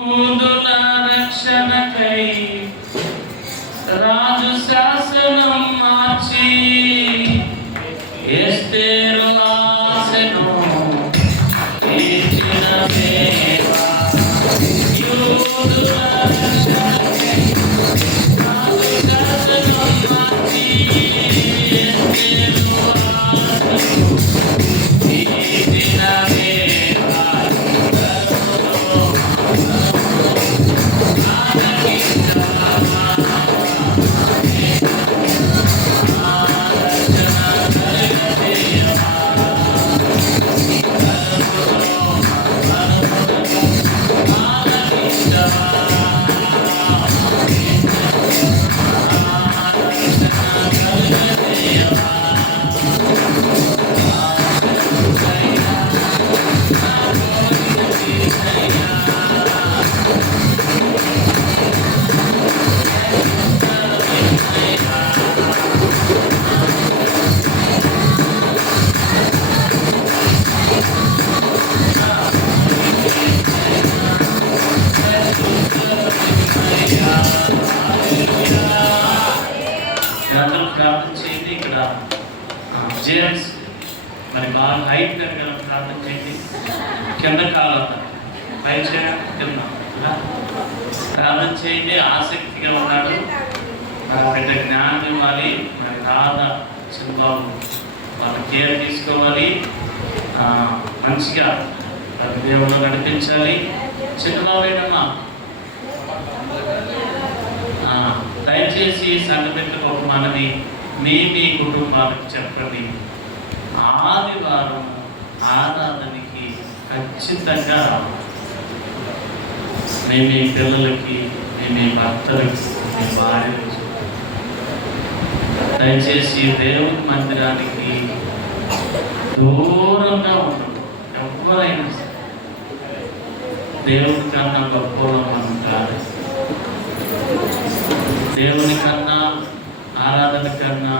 యూదుల రక్షణకై రాజు శాసనం మార్చి ఎస్తేరు ఆశను తీర్చిన దేవా. యూదుల రక్షణకై రాజు శాసనం మార్చి ఎస్తేరు ఆశను తీర్చిన దేవా. ప్రార్థన చేయండి. ఇక్కడ జేమ్స్ మరి బాగా హైట్ పెరగల ప్రార్థన చేయండి. కింద కాలంతా పై కింద ప్రార్థన చేయండి. ఆసక్తిగా ఉన్నాడు. పెద్ద జ్ఞానం ఇవ్వాలి. మరి రాధ చిన్నబాబు వాళ్ళ కేర్ తీసుకోవాలి. మంచిగా దేవుళ్ళు నడిపించాలి. చిన్నబాబు ఏంటమ్మా దయచేసి సంఘపెట్టుకు ఒక మనవి మీ కుటుంబాలకు చెప్పండి. ఆదివారం ఆరాధనకి ఖచ్చితంగా రావాలి. మీ పిల్లలకి మీ భర్తలకు మీ భార్యలకు దయచేసి దేవుని మందిరానికి దూరంగా ఉండదు. ఎవరైనా దేవుని కన్నా గొప్పలో మనం కాదు. దేవుని కన్నా ఆరాధన కన్నా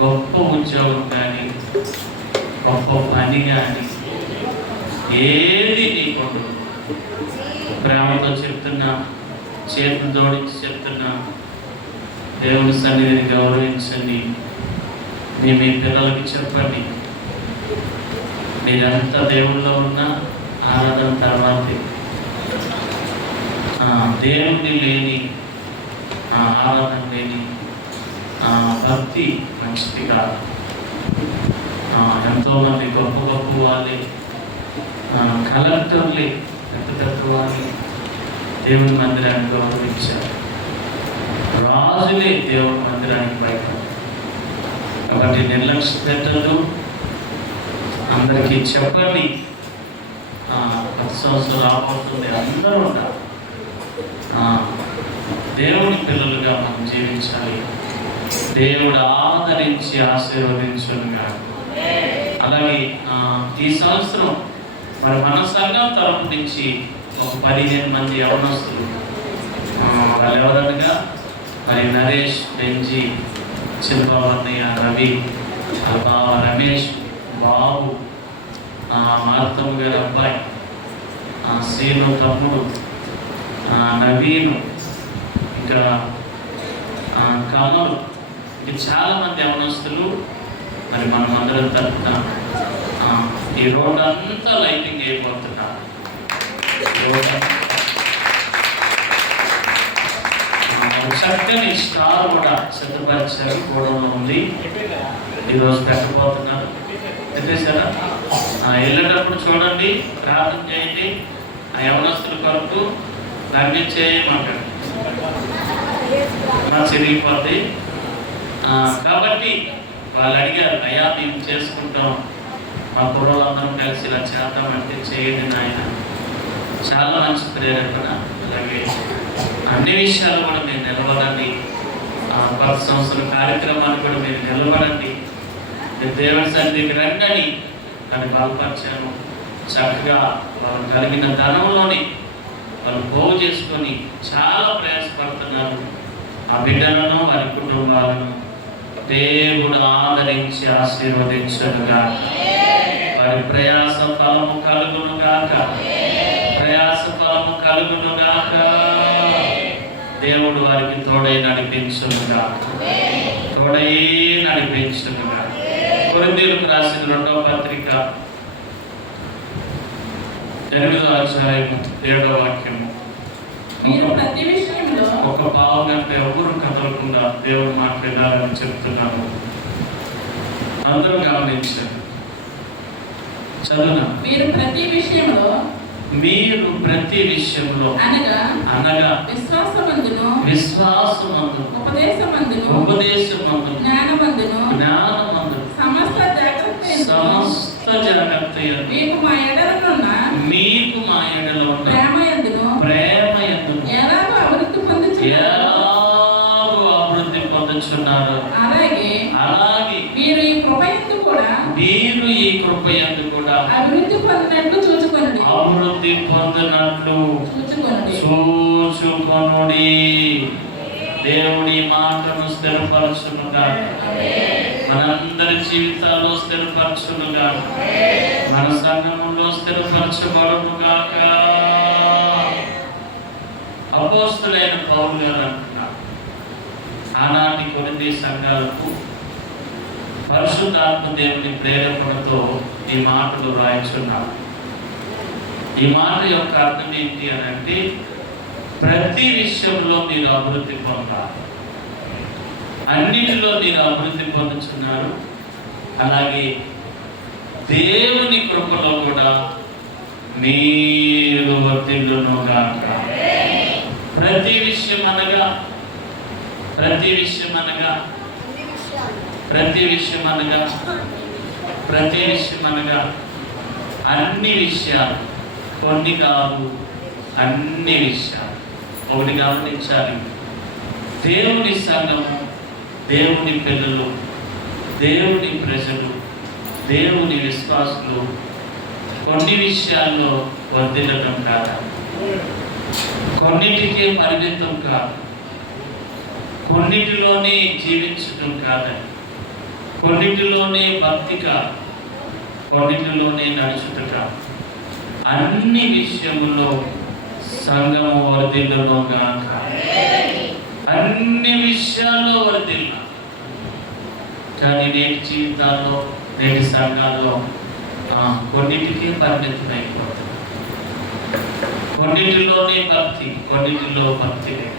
గొప్ప ఉద్యోగం కానీ గొప్ప పని కానీ ఏది నీకుండదు. ప్రేమతో చెప్తున్నా, చేతులు జోడించి చెప్తున్నా, దేవుని సన్నిధిని గౌరవించండి. మీ పిల్లలకి చెప్పండి. మీరంతా దేవుల్లో ఉన్న ఆరాధన తర్వాతే. దేవుని లేని ఆరాధన లేని భక్తి మంచిది కాదు. ఎంతోమంది గొప్ప గొప్ప వాళ్ళే, కలెక్టర్లే, పెద్ద పెద్ద వాళ్ళే దేవుని మందిరాన్ని గౌరవించారు. రాజులే దేవుని మందిరానికి భయపడ్డారు. కాబట్టి నిర్లక్ష్య పెట్టద్దు. అందరికీ చెప్పండి. 10 సంవత్సరాలు రాబోతుంది. అందరూ ఉండాలి. దేవుని పిల్లలుగా మనం జీవించాలి. దేవుడు ఆదరించి ఆశీర్వదించుగా. అలాగే ఈ సంవత్సరం మరి మన సంఘం తరపు నుంచి ఒక 15 మంది యవనస్తులు, వాళ్ళు ఎవరనగా మరి నరేష్, బెంజీ, శిల్పవర్ణయ్య, రవి, బావ రమేష్, బాబు, మార్తమ్మ గారి అబ్బాయి, సీను తమ్ముడు, నవీను, ఇంకా కమలు, ఇంకా చాలామంది యవనస్తులు మరి మనం అందరం తరపున ఈ రోడ్ అంతా లైటింగ్ అయిపోతున్నారు. చక్కని స్టార్ కూడా సిద్ధపరిచారు. గోడంలో ఉంది. ఈరోజు పెట్టబోతున్నారు. పెట్టేశారా? వెళ్ళేటప్పుడు చూడండి, ప్రార్థన చేయండి. ఆ యవనస్తుల కొరకు నమ్మించేయమంటాడు. చిరిగిపోద్ది. కాబట్టి వాళ్ళు అడిగారు, అయ్యా మేము చేసుకుంటాం, మా కుర్రలందరం కలిసి ఇలా చేద్దామంటే చేయండి నాయన. చాలా మంచి ప్రేరణ. అలాగే అన్ని విషయాలు కూడా మీరు నిలబడండి. 10 సంవత్సరాల కార్యక్రమాన్ని కూడా మీరు నిలబడండి. దేవుని సన్నిధికి రండి అని బలపరిచాను. చక్కగా వాళ్ళు కలిగిన ధనంలోని వాళ్ళు పోగు చేసుకొని చాలా ప్రయాసపడుతున్నారు. ఆ బిడ్డలను వారి కుటుంబాలను దేవుడు ఆదరించి ఆశీర్వదించునుగా. వారి ప్రయాస ఫలము కలుగును గాక. ప్రయాస ఫలము కలుగునుగాక. దేవుడు వారికి తోడై నడిపించునుగా, తోడై నడిపించునుగా. కొరింథీయులకు రాసిన 2వ పత్రిక 8వ అధ్యాయము 7వ వాక్యము. ఒక పావు గంట ఎవరు కదలకుండా దేవుడు మాట్లాడాలని చెప్తున్నాను. అందరూ గమనించండి. చదువునా. మీరు ప్రతి విషయంలో అనగా విశ్వాసమందును ఉపదేశమందును జ్ఞానమందును సమస్త జాగ్రత్త మీకు మా ఎడల ఉన్న ప్రేమయందును ఎలాగో అభివృద్ధి పొందుచున్నారు. అలాగే మీరు ఈ కృపయందు కూడా అభివృద్ధి పొందినట్లు చూచుకొనుడి. దేవుడి మాటను స్థిరపరచునుగా, మనందరి జీవితాల్లో స్థిరపరచునుగా, మన సంఘములో స్థిరపరచబడునుగాక. అపోస్తలుడైన పౌలు గారు అంటున్నారు, ఆనాటి కొరింథీ సంఘాలకు పరిశుద్ధాత్మ దేవుని ప్రేరేపణతో ఈ మాటలు రాయించున్నారు. ఈ మాట యొక్క అర్థం ఏంటి అని అంటే, ప్రతి విషయంలో మీరు అభివృద్ధి పొందాలి. అన్నిటిలో మీరు అభివృద్ధి పొందుతున్నారు. అలాగే దేవుని కృపలో కూడా మీరు వర్ధిల్లునుగాక. ప్రతి విషయం అనగా అన్ని విషయాలు, కొన్ని కాదు అన్ని విషయాలు. ఒకటి గమనించాలి, దేవుని సంఘము, దేవుని పిల్లలు, దేవుని ప్రజలు, దేవుని విశ్వాసులు కొన్ని విషయాల్లో వర్ధిల్లడం కాదు, కొన్నిటికే పరిమితం కాదు, కొన్నిటిలోనే జీవించడం కాదని, కొన్నిటిలోనే భక్తి కాదు, కొన్నిటిలోనే నడుచుట కాదు, అన్ని విషయములో సంఘము వర్ధిల్లునుగాక. అన్ని విషయాల్లో వర్ధిల్ల. కానీ నేటి జీవితాల్లో, నేటి సంఘాల్లో కొన్నిటికి పరిమితమైపోతుంది. కొన్నిటిలోనే భక్తి, కొన్నిటిలో భక్తి లేదు.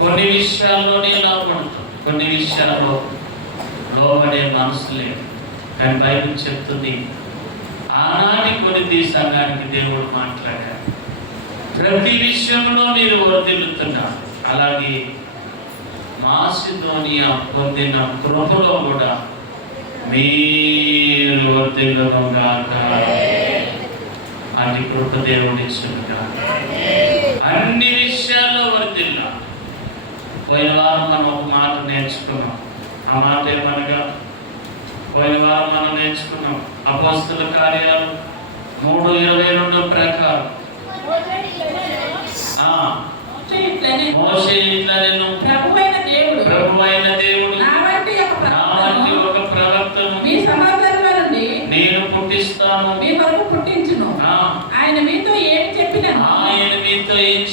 కొన్ని విషయాల్లోనే లోపడుతుంది, కొన్ని విషయాల్లో లోపడే మనసు లేదు. కానీ బైబిల్ చెప్తుంది, ఆనాటి కొరింథీ సంఘానికి దేవుడు మాట్లాడారు, ప్రతి విషయంలో మీరు వర్ధిల్లుతున్నారు. అలాగే మాసిదోనియా పొందిన కృపలో కూడా మీరు వర్ధిల్లునుగాక. అన్ని కృప దేవుడు ఇచ్చునుగాక. అన్ని విషయాల్లో వర్ధిల్ల. పోయిన వారం మనం ఒక మాట నేర్చుకున్నాం. ఆ మాట ఏమనగా, పోయిన వారం మనం నేర్చుకున్నాం అపోస్తల కార్యాలు 3:22 ప్రకారం మోషే ఇట్లా నేను ప్రభువైన దేవుడు నా వంటి ఒక ప్రవక్తను మీ సమాజంలో నుండి నేను పుట్టిస్తాను, మీ వరకు పుట్టించును. ఆయన మీతో ఏం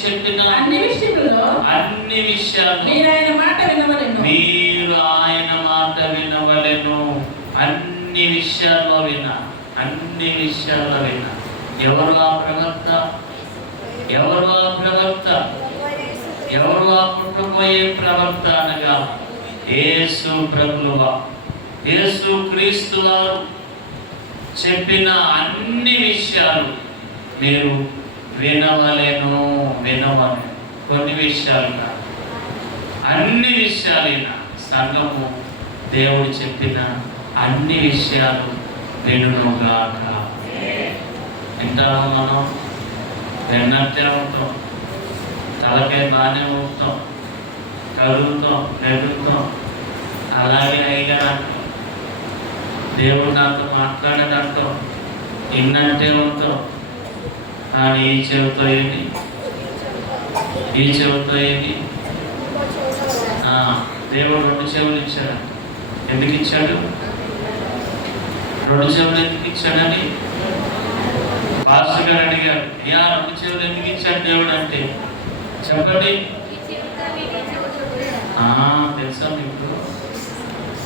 చెప్పినా అన్ని విషయాలు మీరు ఆయన మాట వినవలెను. అన్ని విషయాల్లో వినా. ఎవరు ఆ ప్రవక్త? ఎవరు ఆ పుట్టబోయే ప్రవక్త అనగా యేసు ప్రభువా, యేసు క్రీస్తు వారు చెప్పిన అన్ని విషయాలు మీరు వినవలెను. కొన్ని విషయాలు కాదు, అన్ని విషయాలైనా సంఘము దేవుడు చెప్పిన అన్ని విషయాలు వినుగాక. వింటాము. మనం విన్నట్టే ఉంటాం, తలకాయ బాగానే ఊపుతాం, కదులుతాం, నెగులుతాం, అలాగే అయ్యగా అంటాం. దేవుడు నాతో మాట్లాడేదంటాం, విన్నట్టే ఉంటాం. కానీ ఈ చెవితో ఏంటి, దేవుడు 2 చెవులు ఇచ్చాడు. ఎందుకు ఇచ్చాడు? 2 చెవులు ఎందుకు ఇచ్చాడని పాస్టర్ గారు అడిగారు, అయ్యా 2 చెవులు ఎందుకు ఇచ్చాడు దేవుడు అంటే, చెప్పండి. తెలుసా మీకు?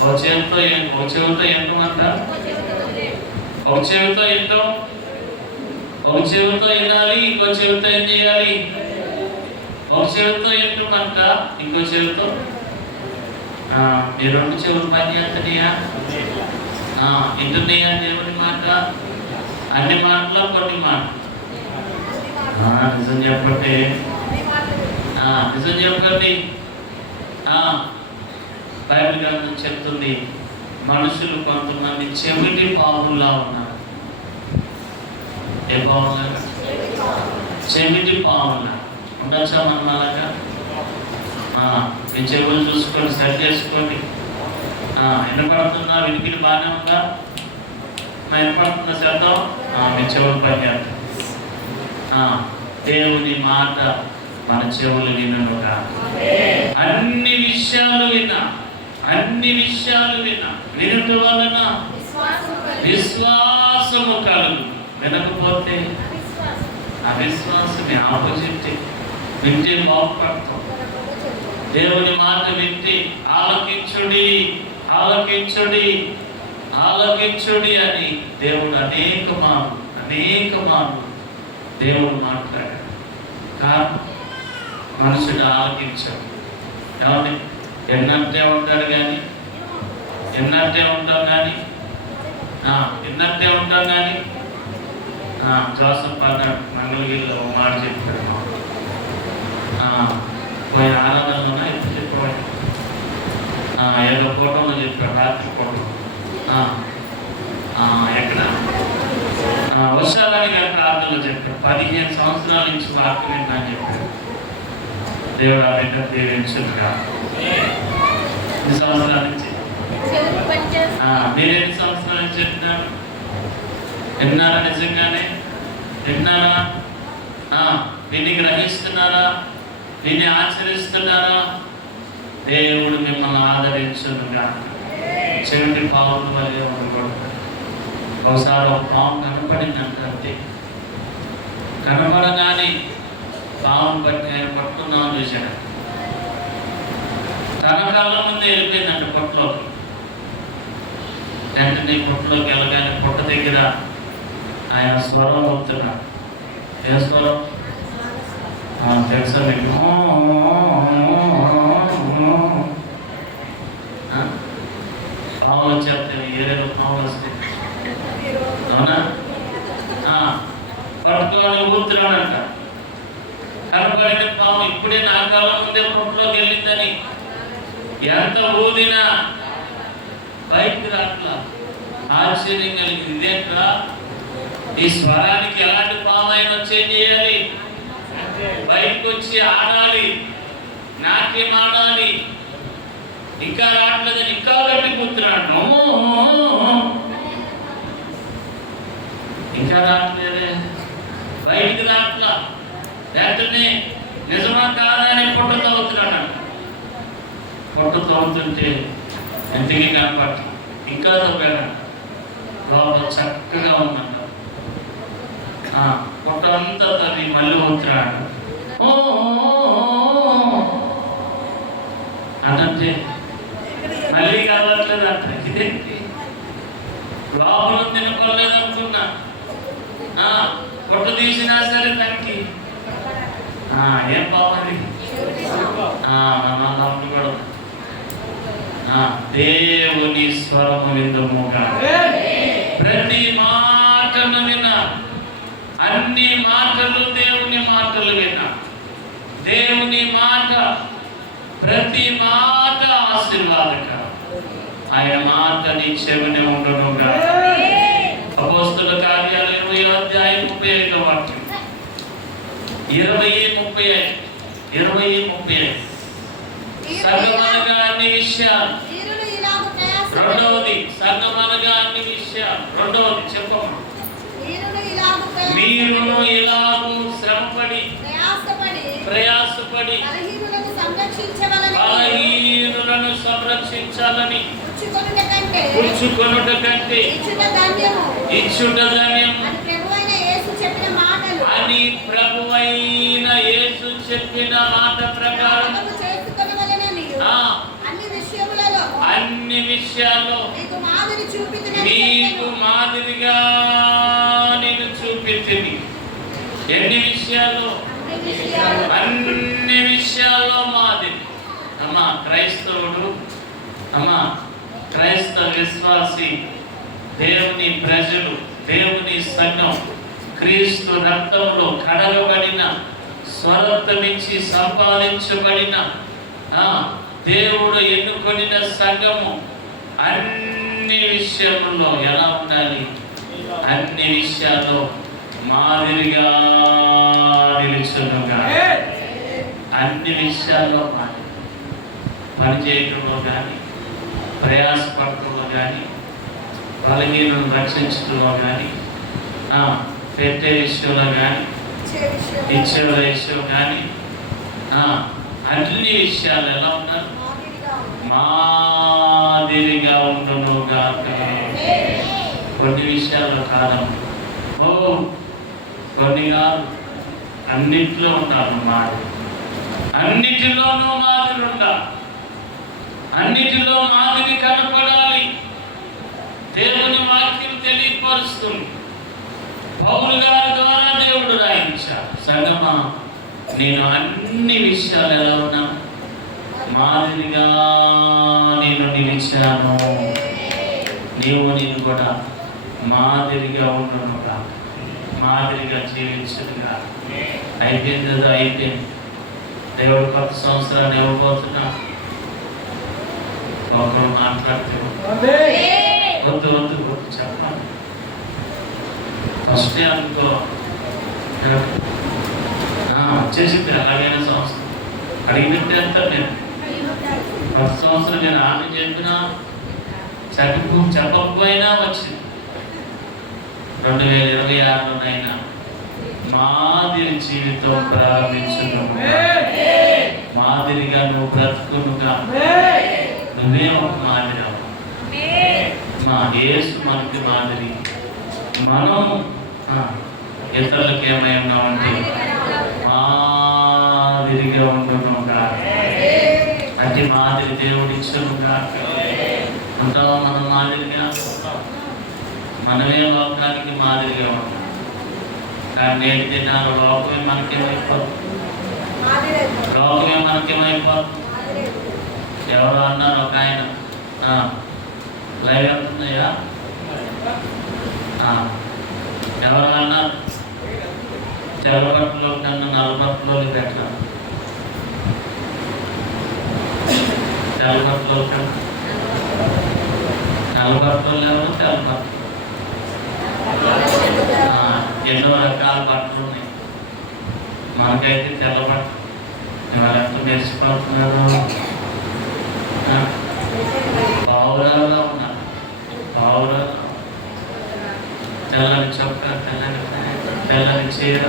ఒక చెవితో ఎంతమంట? ఒక చెవితో ఎంతో, ఒక చెవితో వినాలి, ఇంకో చెవితో ఏం చేయాలి? ఒక చెవితో ఎంతమంట, ఇంకో చెవితో. ఈ 2 చెవులు పని చేస్తున్నాయా? వింటున్నాయా దేవుని మాట? అన్ని మాటలో కొన్ని మాటలు. నిజం చెప్పండి, నిజం చెప్పండి. బైబిల్ గ్రంథం చెప్తుంది, మనుషులు కొంతమంది చెవిటి పావుల్లా ఉన్నారు. ఏ పావులా? చెవిటి పావులా. ఉండొచ్చా మనం అలాగా? మీ చెవులు చూసుకోండి, సరి చేసుకోండి. వినపడుతున్నా? వినికిడి బాగానే ఉందా? వినపడుతుందా శబ్దం? మీ చెవులు పనిచేస్తాం. దేవుని మాట మన చెవులు విననుగా. అన్ని విషయాలు విన్నా వినుట వలన విశ్వాసము కలుగు. వినకపోతే అవిశ్వాసమే, ఆపోజిట్. వింటే బాగుపడతాం. దేవుని మాట వింటే ఆలకించుడి అని దేవుడు అనేక మార్లు దేవుడు మాట్లాడాడు. కారణం మనుషుడు ఆలకించాడు. ఏమండి? ఎన్నట్టే ఉంటాం కానీ జోసఫ్ అన్నాడు, మంగళగిరిలో ఒక మాట చెప్పాడు. పోయిన ఆరాధనలోనా ఎప్పుడు చెప్పాడు? ఏదో ఫోటోలో చెప్పాడు, రాత్రి ఫోటో. ఎక్కడ? వర్షాలని గారి ప్రార్థనలో చెప్పాడు. 15 సంవత్సరాల నుంచి వార్త విన్నా అని చెప్పాడు. దేవుడు ఆ బిడ్డ దీవించుగా. 2 సంవత్సరాల నుంచి. మీరు 8 సంవత్సరాల నుంచి చెప్తున్నారు. విన్నారా? నిజంగానే విన్నారా? విని గ్రహిస్తున్నారా? విని ఆచరిస్తున్నారా? దేవుడు మిమ్మల్ని ఆదరించునుగా. చెవిటి పావులు వల్లే ఉండకూడదు. ఒకసారి ఒక పాము కనపడిందంట. అంతే, కనపడగానే పాము పట్టి ఆయన పట్టుకున్నామని చూశాడు. తన కళ్ళ ముందే వెళ్ళిపోయిందంట పొట్టలోకి. వెంటనే పొట్టలోకి వెళ్ళగానే పొట్ట దగ్గర ఆయన స్వరం అవుతున్నాడు. ఏ స్వరం తెలుసా మీకు? పాములు వచ్చేస్తాయి, ఏరేలో పాములు వస్తాయి. అవునా? పట్టుకోని ఊరుతున్నాడంట. కనపడిన పాము ఇప్పుడే నా కళ్ళ ముందే పొట్టలోకి వెళ్ళిందని ఎంత ఊదినా బయటికి రాట్లా. ఆశ్చర్యం కలిగింది. ఇదేంట్రా, ఈ స్వరానికి ఎలాంటి పాము అయినా వచ్చేం చేయాలి? బయటకు వచ్చి ఆడాలి, నాట్యం ఆడాలి. ఇంకా రావట్లేదని ఇంకా గట్టి కూర్చున్నాడు. ఇంకా రావట్లేదే, బయటికి రాట్లా. వెంటనే నిజమా కాదా అని పొట్ట తవ్వుతున్నాడు. పొట్ట తవ్వుతుంటే ఎంతకీ కనపట్ల. ఇంకా తవ్వాడు. లోపల చక్కగా ఉందంట. పొట్ట అంతా తవ్వి మళ్ళీ అవుతున్నాడు. అంటే మళ్ళీ కావట్లేదు అంట. ఇదేంటి, లోపల తినపడలేదు అనుకున్నా. పొట్ట తీసినా సరే తనకి ఏం బాగుంది. కూడా దేవుని స్వరము విందుముగా. ప్రతి మాటను విన్నా, అన్ని మాటలు దేవుని మాటలు విన్నా. దేవుని మాట, ప్రతి మాట ఆశీర్వాదక. ఆయన మాట నీ చెవిని ఉండునుగా. అపోస్తుల కార్యాలు 20వ అధ్యాయం 35వ వాక్యం. 20:35 సంగమనగా అన్ని విషయాలు. రెండవది సంగమనగా అన్ని విషయాలు. రెండవది చెప్పమ్మా. మీరును ఇలాగూ శ్రమపడి ప్రయాసపడి బలహీనులను సంరక్షించాలని పుచ్చుకొనుట కంటే ఇచ్చుట ధన్యం అయిన యేసు చెప్పిన మాట ప్రకారం అన్ని విషయాల్లో మీకు మాదిరిగా నేను చూపించింది. ఎన్ని విషయాల్లో? అన్ని విషయాల్లో మాదిరి. అమ్మా క్రైస్తవుడు, అమ్మా క్రైస్తవ విశ్వాసి, దేవుని ప్రజలు, దేవుని సంఘం, క్రీస్తు రక్తంలో కడగబడిన, స్వరక్తమిచ్చి సంపాదించబడిన దేవుడు ఎన్నుకొనిన సంఘము అన్ని విషయంలో ఎలా ఉండాలి? అన్ని విషయాల్లో మాదిరిగా నిలుచునుగా. అన్ని విషయాల్లో మాదిరి. పని చేయడంలో కానీ, ప్రయాసపడటంలో కానీ, బలహీనను రక్షించడంలో కానీ, పెట్టే విషయంలో కానీ, ఇచ్చే విషయం కానీ, అన్ని విషయాలు ఎలా ఉన్నారు? మాదిరిగా ఉండునుగా. కొన్ని విషయాల్లో కాలం కొన్ని కాదు, అన్నిట్లో ఉండాలి మాదిరి. అన్నిటిలోనూ మాదిరి ఉండాలి. అన్నిటిలో మాదిరి కనపడాలి. దేవుని వాక్యం తెలియపరుస్తుంది. పౌలు గారి ద్వారా దేవుడు రాయించాడు. సంగమా, నేను అన్ని విషయాలు ఎలా ఉన్నా మాదిరిగా నేను నిలిచాను. నేను కూడా మాదిరిగా ఉండనుగా, మాదిరిగా జీవించుగా. అయిపోయింది కదా, అయిపోయింది. దేవుడు కొత్త సంవత్సరాన్ని ఇవ్వబోతున్నా. ఒకరు మాట్లాడితే వద్దు వద్దు వద్దు చెప్పండి. ఫస్ట్ అనుకో చేసింది అలాగైనా సంవత్సరం అడిగినట్టే అంటారు. నేను కొత్త సంవత్సరం నేను ఆమె చెప్పినా చెప్పకపోయినా వచ్చింది. 2026లోనైనా మాదిరి జీవితం ప్రారంభించును. మాదిరిగా నువ్వు బ్రతుకునుగా. నువ్వే ఒక మాదిరి. మా యేసు మనకి మాదిరి. మనం ఇతరులకు ఏమై ఉన్నామంటే మాదిరిగా ఉండునుగా. అతి మాదిరి దేవుడిచ్చునుగా. ఉంటావా మనం మాదిరిగా? మనమే లోకానికి మాదిరిగా ఉంటాం. కానీ నేటి దినాలు లోకమే మనకేమైపోతుంది. లోకమే మనకేమైపోతుంది. ఎవరు అన్నారు? ఒక ఆయన లైవ్ అవుతున్నాయా? ఎవరు అన్నారు? తెల్లబట్టలో కన్నా నల్లబట్టలో పెట్టాలి. తెల్లబట్టలో కన్నా నల్లబట్టలు ఎవరు? తెల్లబట్టలు. ఎన్నో రకాల బట్టలు ఉన్నాయి. మనకైతే తెల్లబట్టలు. ఎవరెంత మెరిసిపోతున్నారు. పావురాల్లో ఉన్నారు. పావురాలు తెల్లని చొక్క, తెల్లని చీర.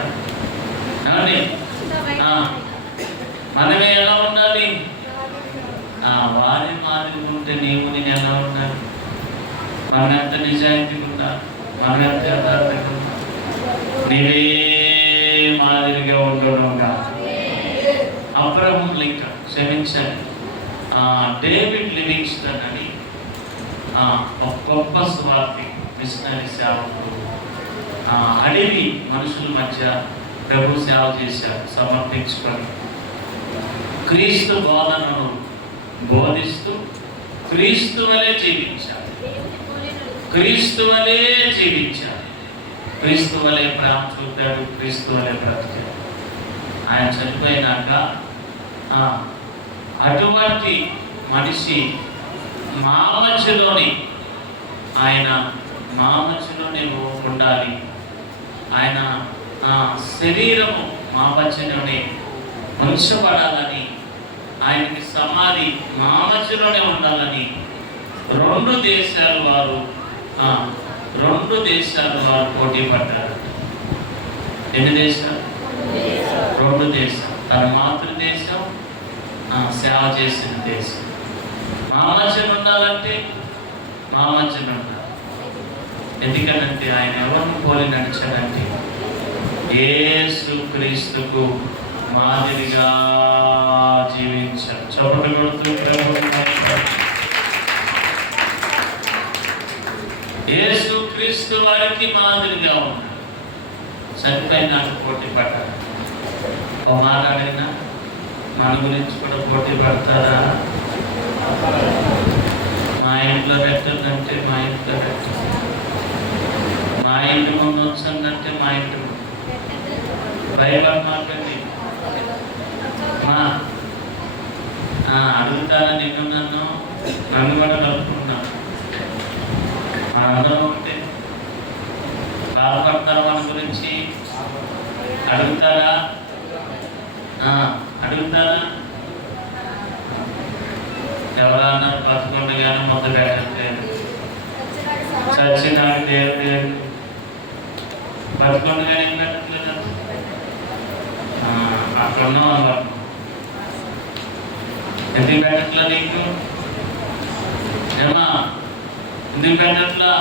మనమే ఎలా ఉండాలి? వారి మాదిరి ఉంటే నీవు నేను ఎలా ఉండాలి? మనం ఎంత నిజాయితీగా ఉండాలి? మనం ఎంత యథార్థంగా ఉండాలి? నీవే మాదిరిగా ఉండడంగా. అబ్రహం లింకన్, క్షమించండి, డేవిడ్ లివింగ్స్టన్ అని ఒక గొప్ప స్వార్థి, మిషనరీ సేవకుడు, అడవి మనుషుల మధ్య ప్రభు సేవ చేశారు. సమర్పించుకొని క్రీస్తు బోధనను బోధిస్తూ క్రీస్తు వలె జీవించారు. క్రీస్తు వలె జీవించారు. క్రీస్తు వలె ప్రేమ చూపాడు. క్రీస్తు వలె బ్రతికాడు. ఆయన చనిపోయినాక అటువంటి మనిషి మా మధ్యలోనే, ఆయన మా మధ్యలోనే ఉండాలి. ఆయన శరీరము మా మధ్యలోనే ఉంచబడాలని, ఆయనకి సమాధి మా మధ్యలోనే ఉండాలని రెండు దేశాలు వారు పోటీ పడ్డారు. ఎన్ని దేశాలు? రెండు దేశాలు. తన మాతృదేశం, సేవ చేసిన దేశం. మా మధ్యన ఉండాలంటే మా మధ్యన ఉండాలి. ఎందుకంటే ఆయన ఎవరిని పోలి నడిచాడంటే యేసు క్రీస్తుకు మాదిరిగా జీవించారు. చప్పట్లు కొడుతూ యేసు క్రీస్తు వారికి మాదిరిగా ఉన్నారు. చనిపోయిన నాకు పోటీ పడ్డారు. ఒక మాట అడిగినా మన గురించి కూడా పోటీ పడతారా? మా ఇంట్లో పెట్టంటే మా ఇంట్లో పెట్టండి, మా ఇంటి ముందు వచ్చందంటే మా ఇంటి ముందు భయపడమాకండి. అడుగుతారా? నిన్ను నన్ను కూడా కలుపుకున్నాను. మనందరం ఒకటే. బాధపడతారా? మన గురించి అడుగుతారా? అడుగుతారా? ఎవరన్నారు బతుకుండగానే మొదలు పెట్టట్లేదు, చచ్చినాడు దేవుడు బతుకుండగానే ఏం పెట్టట్లేదు. అక్కడ ఉన్నాం ఎందుకు పెట్టట్లా? నీకు ఏమా ఎందుకు పెట్టట్లా?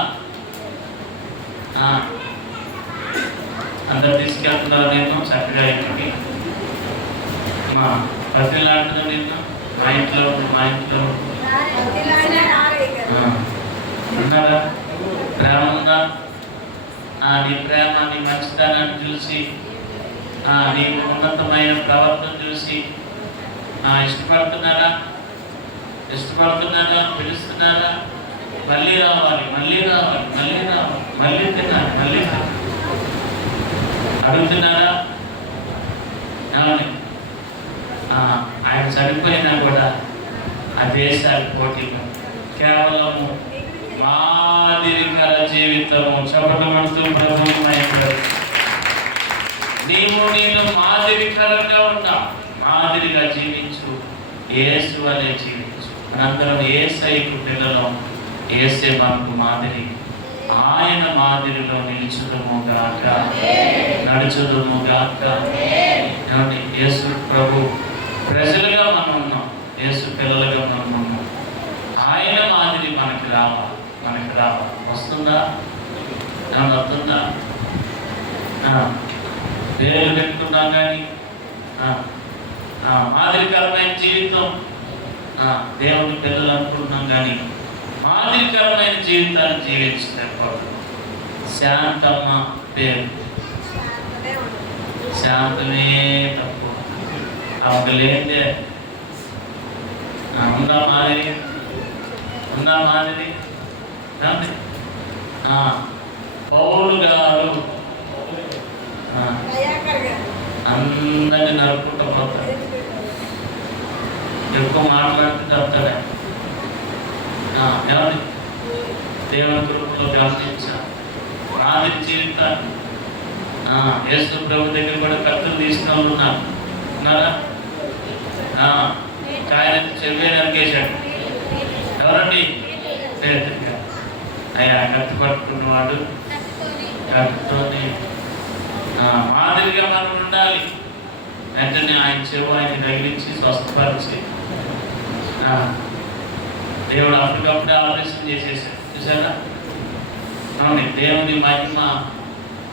అందరు తీసుకెళ్తున్నారు నేను చక్కగా ఇంటికి. పత్రికలు ఆడుతున్నావు నిన్ను మా ఇంట్లో ఉన్నారా? ప్రేమ ఉందా? నీ ప్రేమ, నీ మంచితనాన్ని చూసి, నీ ఉన్నతమైన ప్రవర్తన చూసి ఇష్టపడుతున్నారా? పిలుస్తున్నారా? మళ్ళీ రావాలి, మళ్ళీ తినాలి, అడుగుతున్నారా? ఆయన చనిపోయినా కూడా ఆ దేశాల పోటీలో కేవలము మాదిరికర జీవితము. చప్పటమడుతూ ప్రభుత్వం నేను మాదిరికరంగా ఉన్నా, మాదిరిగా జీవించు, యేసు అనే జీవించు. మనందరం యేసయ్యకు పిల్లలం, యేసే మనకు మాదిరి. ఆయన మాదిరిలో నిలుచుదుముగాక, నడుచుదుముగాక. యేసు ప్రభు ప్రజలుగా మనం ఉన్నాం, యేసు పిల్లలుగా మనం ఉన్నాం. ఆయన మాదిరి మనకి రావాలి. వస్తుందా? వస్తుందా? పేర్లు పెట్టుకున్నాం కానీ మాదిరికరమైన జీవితం దేవుని పిల్లలు అనుకుంటున్నాం కానీ మాదిరికరమైన జీవితాన్ని జీవించలేకపోవడం. శాంతమ్మ పేరు, శాంతమే తప్పు. ఆమెకు లేదే ఉందా మాదిరి? పౌలు గారు అందరినీ నరుక్కుంటూ పోతారు. ఎక్కువ మాట్లాడుతూ చెప్తాడే. ఏమని దేవుని కృపలో గమనించాం మాదిరి జీవితాన్ని. యేసు ప్రభు దగ్గర కూడా కత్తులు తీసుకున్న వాళ్ళు ఉన్నారా? ఆయన చెవి నరికేశాడు. ఎవరండి? అయ్యా కత్తి పట్టుకున్నవాడు కత్తితోని మాదిరిగా మనం ఉండాలి. వెంటనే ఆయన చెవు ఆయన తగిలించి స్వస్థపరిచి దేవుడు అప్పటికప్పుడే ఆపరేషన్ చేసేసాడు. చూసారా? అవును, దేవుని మహిమ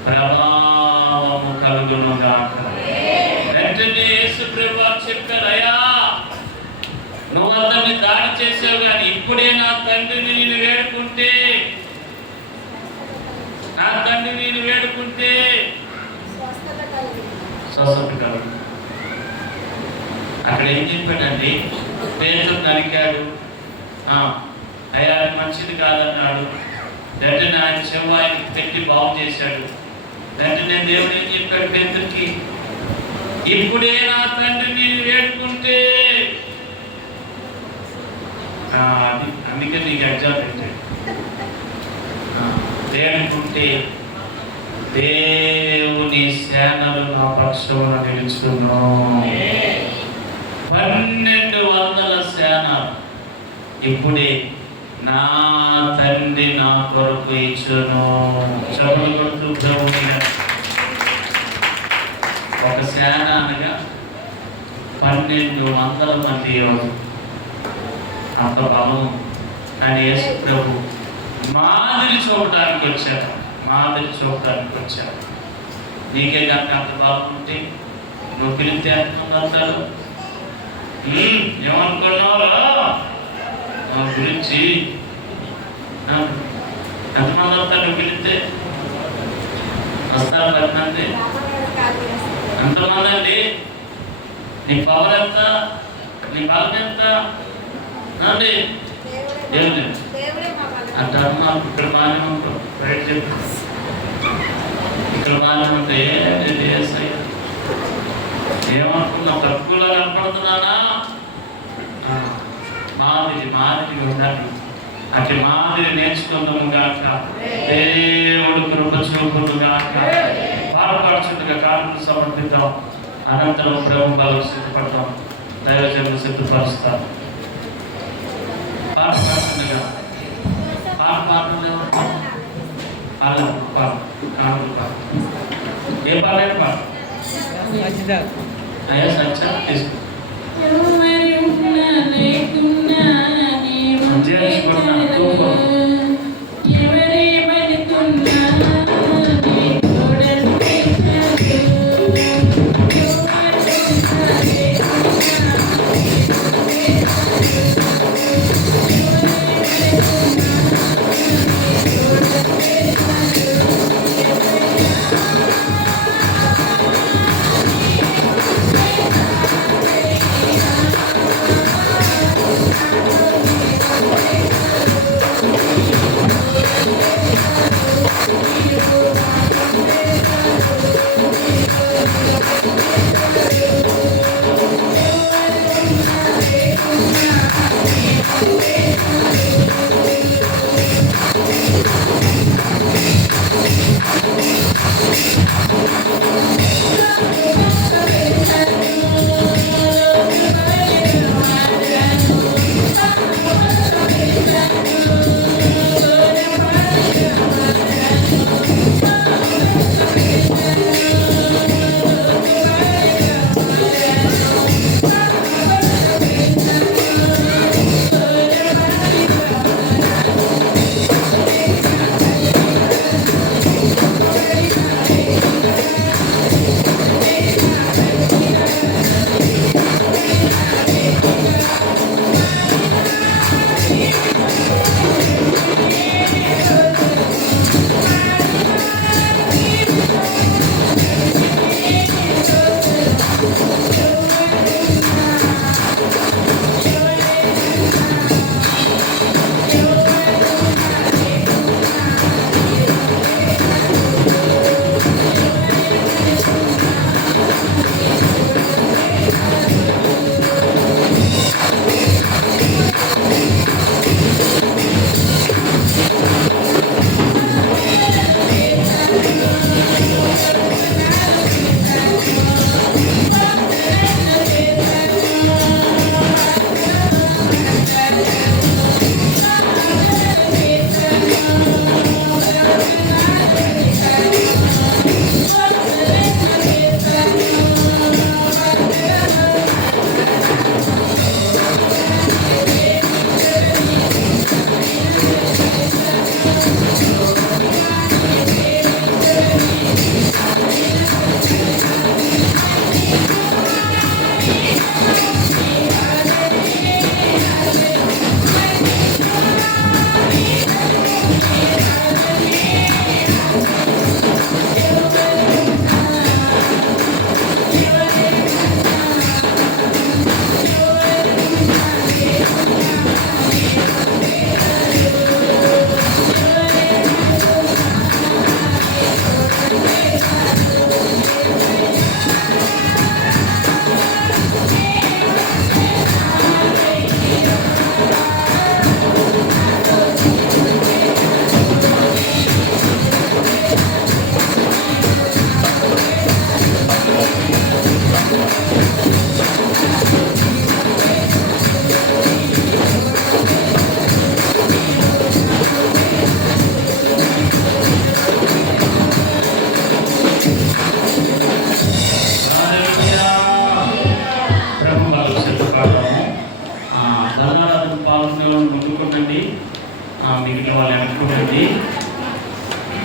ప్రభావము కలుగునుగాక. వెంటనే యేసు ప్రభువు చెప్పారు, అయ్యా నువ్వు అతన్ని దాడి చేసావు కానీ ఇప్పుడే నా తండ్రిని నేను వేడుకుంటే స్వస్థత కలుగు. అక్కడ ఏం చెప్పాడండి? పేతురు నరికాడు, అయ్యా మంచిది కాదన్నాడు. వెంటనే ఆయన చెవు ఆయనకి పెట్టి బాగు చేశాడు. వెంటనే దేవుడు ఏం చెప్పాడు పేతురుకి? ఇప్పుడే నా తండ్రిని వేడుకుంటే. అందుకే నీకు ఎగ్జామ్ పెట్టాడు. వేడుకుంటే దేవుని సేనలు నా పక్షంలో నిలుచుకున్నాం. 1200 సేన ఇప్పుడే నా తండ్రి నా కొరకు ఇచ్చును. చదువు కొడుతూ ప్రభుని ఒక సేన అనగా 1200 మంది యోధులు. అంత బలం. కానీ యేసు ప్రభు మాదిరి చూపడానికి వచ్చారు. నీకే కనుక అంత బాగుంటే నువ్వు పిలిస్తే ఎంతమంది వస్తారు? ఏమనుకున్నావురా నా గురించి? ఎంతమంది వస్తారు నువ్వు పిలిస్తే? వస్తారు 10 మంది. ఎంతమంది అండి? నీ పవర్ ఎంత? నీ బలం ఎంత అండి? ఏం లేదు అంటే ఇక్కడ బాగానే ఉంటాం. రైట్ చెప్పు. ఇక్కడ బాగానే ఉంటే ఏమనుకున్నావు? తక్కువలో కనపడుతున్నానా? మాదిరి ఉండాలి. అట్లా మాదిరి నేర్చుకుందాము గాక. దేవుడు కృప చూపును గాక. బాధపడుచుండగా కారణం సమర్పిద్దాం. అనంతరం ప్రభు బాగా సిద్ధపడతాం. దైవజనులు సిద్ధపరుస్తాం. పాట పాడుతుండగా ఏ పాడైనా పాడు. అయ్యా సచ్చా తీసుకో. మంచిగా తీసుకుంటున్నా.